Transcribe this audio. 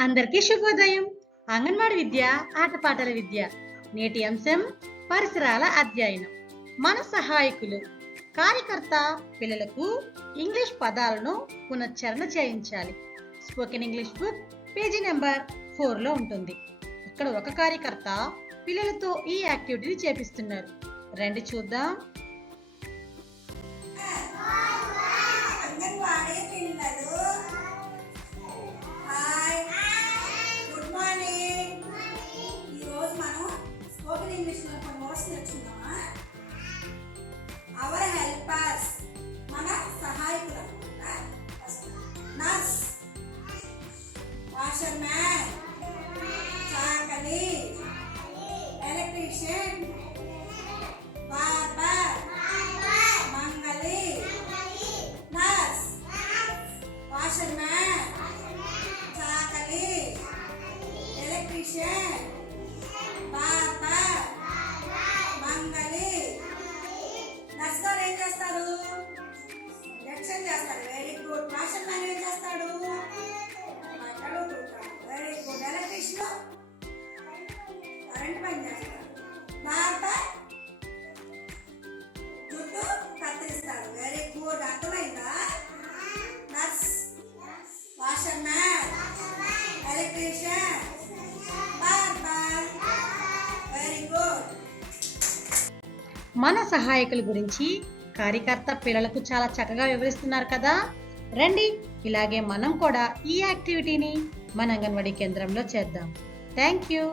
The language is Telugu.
అందరికీ శుభోదయం. అంగన్వాడి విద్య ఆటపాటల విద్య నేటి అంశం పరిసరాల అధ్యయనం. మన సహాయకులు కార్యకర్త పిల్లలకు ఇంగ్లీష్ పదాలను పునశ్చరణ చేయించాలి. Spoken English book page number ఫోర్లో ఉంటుంది. ఇక్కడ ఒక కార్యకర్త పిల్లలతో ఈ యాక్టివిటీని చేపిస్తున్నారు. రండి చూద్దాం. ఇంగ్లీష్లో కొన్ని వర్డ్స్ నేర్చుకుందామా అవర్ హెల్పర్స్ మన సహాయకులు నర్స్ వాషర్ మ్యాన్ చాకలి ఎలక్ట్రీషియన్ బార్బర్ మంగలి నర్స్ వాషర్ మ్యాన్ చాకలి ఎలక్ట్రీషియన్ జుట్టు వెరీ గుడ్ అర్థమైందా nurse washer man electrician barber very good మన సహాయకుల గురించి కార్యకర్త పిల్లలకు చాలా చక్కగా వివరిస్తున్నారు కదా? రండి ఇలాగే మనం కూడా ఈ యాక్టివిటీని మన అంగన్వాడీ కేంద్రంలో చేద్దాం. Thank you